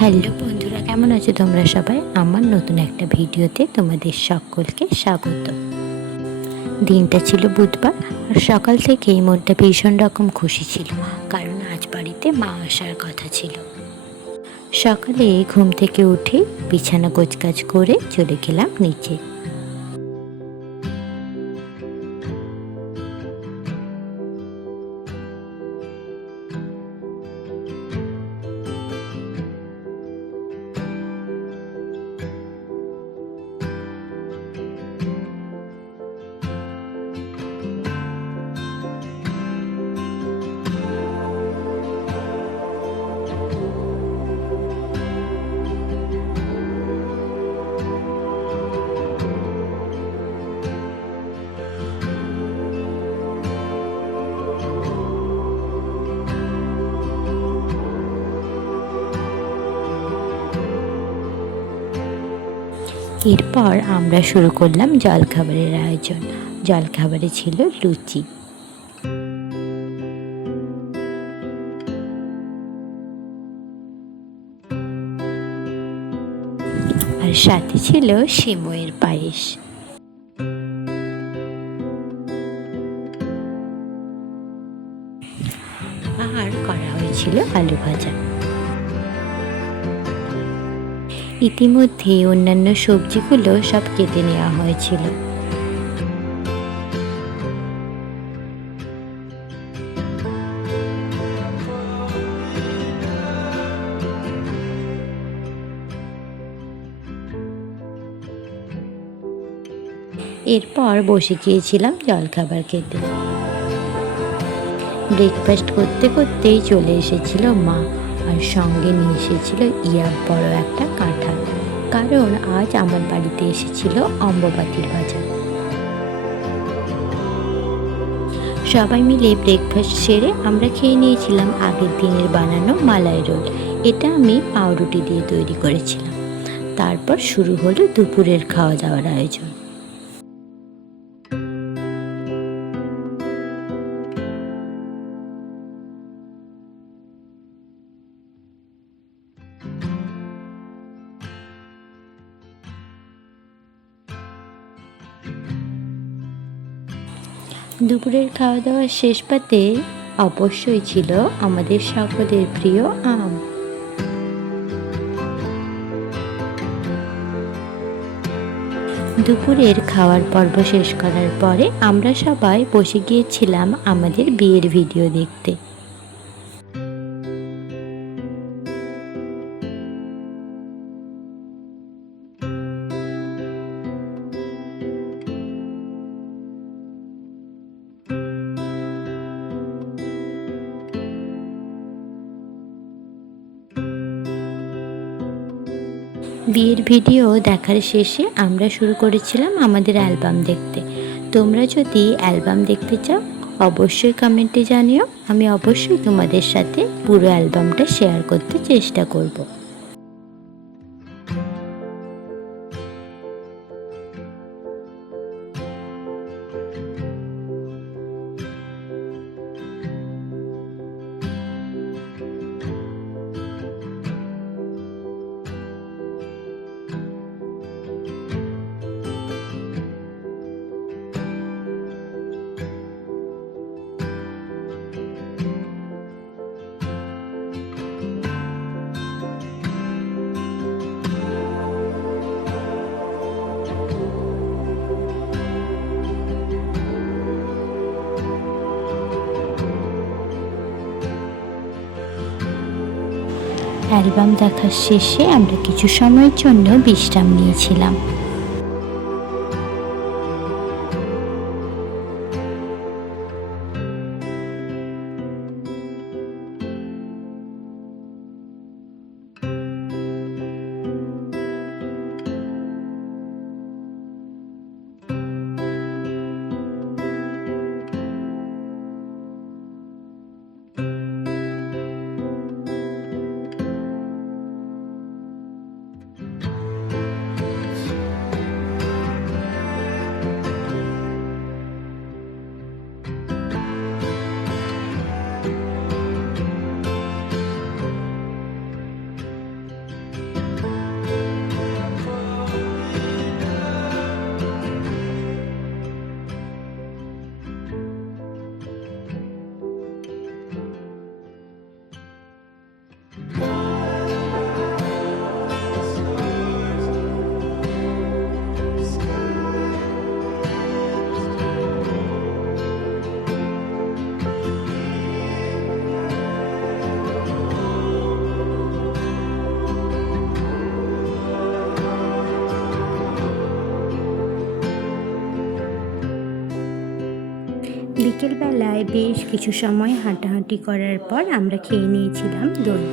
Hello বন্ধুরা, কেমন আছো তোমরা সবাই? আমার নতুন একটা ভিডিওতে তোমাদের সকলকে স্বাগত। দিনটা ছিল বুধবার, আর সকাল থেকেই মনটা ভীষণ রকম খুশি ছিল, কারণ আজ বাড়িতে মা আসার কথা ছিল। সকালে ঘুম থেকে উঠে বিছানা গোছগাছ করে চলে গেলাম নিচে। এরপর আমরা শুরু করলাম জলখাবারের আয়োজন। জলখাবারে ছিল লুচি, আর সাথে ছিল সিমইয়ের পায়েস। আর করা হয়েছিল আলু ভাজা। ইতিমধ্যে অন্যান্য সবজিগুলো সব কেটে নেওয়া হয়েছিল। এরপর বসে গিয়েছিলাম জলখাবার খেতে। ব্রেকফাস্ট করতে করতেই চলে এসেছিল মা, আর সঙ্গে নিয়ে এসেছিল বড় একটা কাঁঠাল, কারণ আজ আমার বাড়িতে এসেছিল অম্বুবাতির বাজার। সবাই মিলে ব্রেকফাস্ট সেরে আমরা খেয়ে নিয়েছিলাম আগের দিনের বানানো মালাই রোল। এটা আমি পাউরুটি দিয়ে তৈরি করেছিলাম। তারপর শুরু হলো দুপুরের খাওয়া দাওয়ার আয়োজন। দুপুরের খাওয়া দাওয়ার শেষ পাতে অবশ্যই ছিল আমাদের সকলের প্রিয় আম। দুপুরের খাওয়ার পর্ব শেষ করার পরে আমরা সবাই বসে গিয়েছিলাম আমাদের বিয়ের ভিডিও দেখতে। বিয়ের ভিডিও দেখার শেষে আমরা শুরু করেছিলাম আমাদের অ্যালবাম দেখতে। তোমরা যদি অ্যালবাম দেখতে চাও অবশ্যই কমেন্টে জানিও, আমি অবশ্যই তোমাদের সাথে পুরো অ্যালবামটা শেয়ার করতে চেষ্টা করব। অ্যালবাম দেখার শেষে আমরা কিছু সময়ের জন্য বিশ্রাম নিয়েছিলাম। বিকেলবেলায় বেশ কিছু সময় হাঁটাহাঁটি করার পর আমরা খেয়ে নিয়েছিলাম দই।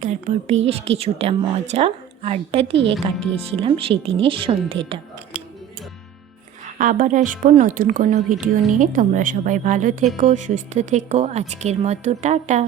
তারপর বেশ কিছুটা মজা আড্ডা দিয়ে কাটিয়েছিলাম সেদিনের সন্ধেটা। আবার আসবো নতুন কোনো ভিডিও নিয়ে। তোমরা সবাই ভালো থেকো, সুস্থ থেকো। আজকের মতো টাটা।